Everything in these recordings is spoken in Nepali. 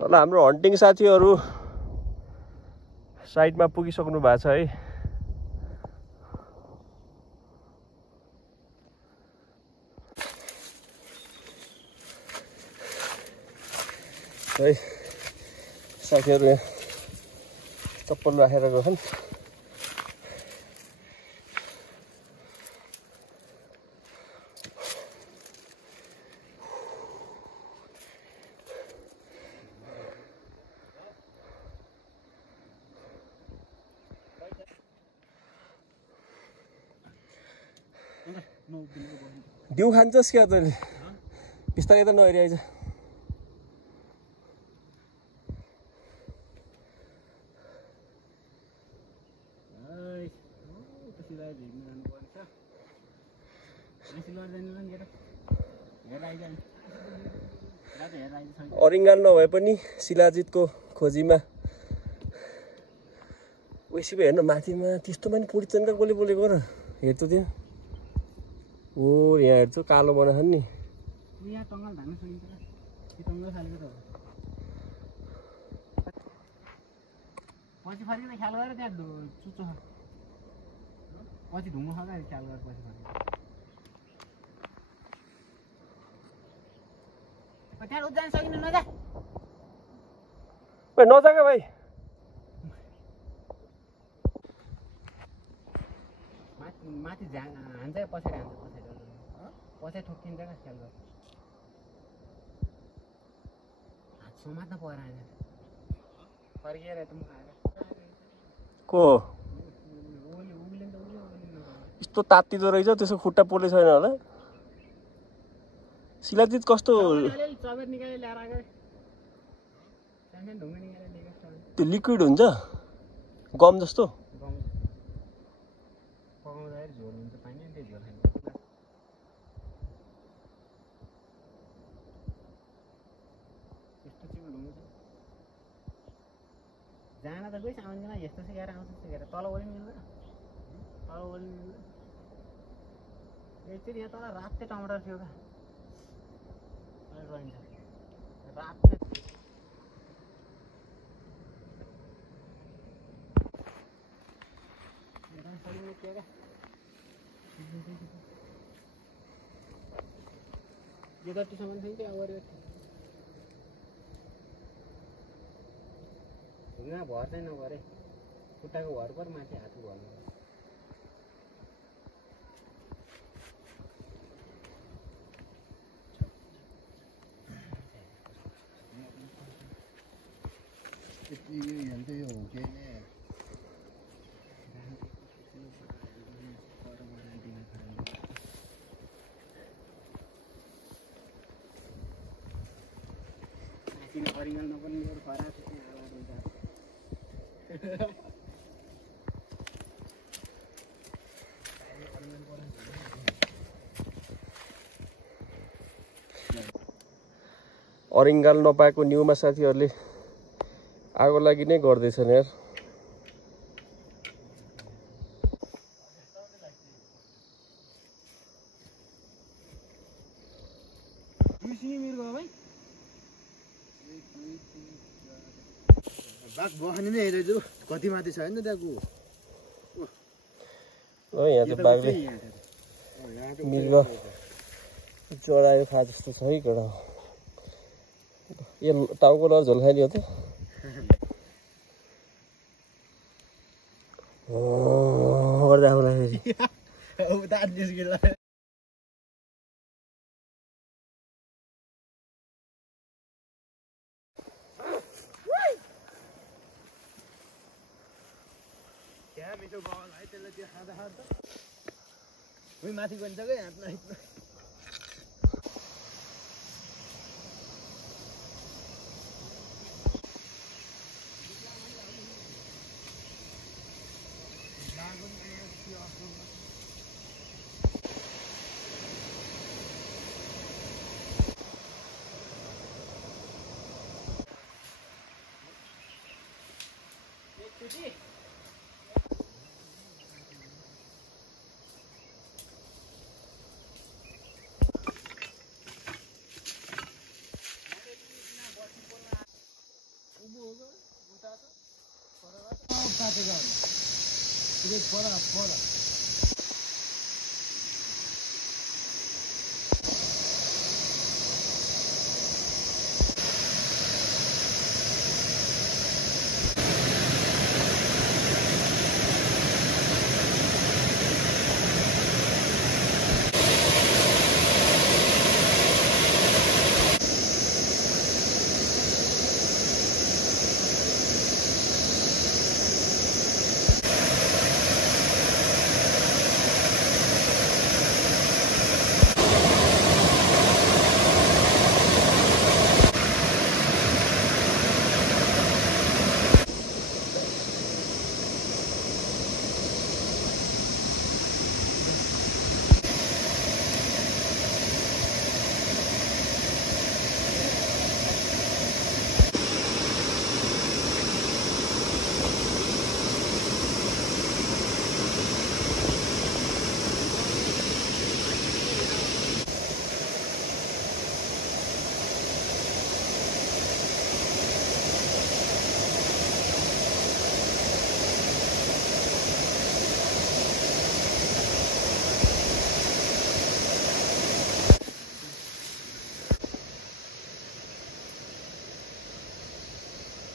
ल हाम्रो हन्टिङ साथीहरू साइडमा पुगिसक्नु भएको छ है। है साथीहरू यहाँ चप्पल राखेर गछन्। दिउ खान्छस् क्या तैँले? बिस्तारै त नहेरी आइज। अरिङ्गाल नभए पनि शिलाजितको खोजीमा वेसी हेर्न माथिमा त्यस्तोमा नि पुडिन्छन् क्या कसले बोलेको र हेर्छु त्यहाँ। ओ यहाँ हेर्छु कालो बनाछन् नि। यहाँ टङ्गल धान्न सकिन्छ र त्यो टङ्गल खालेको त हो। पछि फर्किँदा ख्याल गरेर त्यहाँ चुच्चो छ पछि ढुङ्गो खाँदा ख्याल गरेर पछि फर्किँदा त्यहाँ उद्यान सकिनु नजा नजा क्या भाइ। माथि हान्छ पछाडि हान्छ पछाडि ठोक्किन्छ क्या ख्याल गर। हात समात्न परेर आएन फर्किएर त मुख आएर को यस्तो तात्तिदो रहेछ त्यसको खुट्टा पोले छैन होला। शिलाजित कस्तो चबेर निकालेर ल्याएर आएको सानो ढुङ्गा निकालेर ल्याएको त्यो लिक्विड हुन्छ गम जस्तो पकाउँदाखेरि झोल हुन्छ पानी त्यही झोल खान्छ। यस्तो चिम्रो ढुङ्गा छ जान त गइस आउँदैन यस्तो सिकाएर आउँछ सिकाएर तल ओली मिल्दैन तल ओली मिल्दैन। एकचोटि यहाँ तल रातै टमाटर थियो क्या रहन्छ रातै यो जतिसम्म थियो त्यो अब ढुङ्गा भर चाहिँ नगरे खुट्टाको भर पर माथि हातको भर अरिङ्गाल नपर्ने मेरो खराब अरिङ्गाल नपाएको न्युमा साथीहरूले आगो लागि नै गर्दैछन् यार। बाघ बखानी नै हेरेछु कति माथि छ होइन त्यहाँको यहाँ चाहिँ बाघले मृग चरायो खा जस्तो छ है कडा। यो टाउको लर झोल खाइदियो त गर्दा आफूलाई फेरि मिठो बाउल है त्यसले त्यो खाँदा खाँदा उही माथि गन्छ क्या हातमा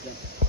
Yeah.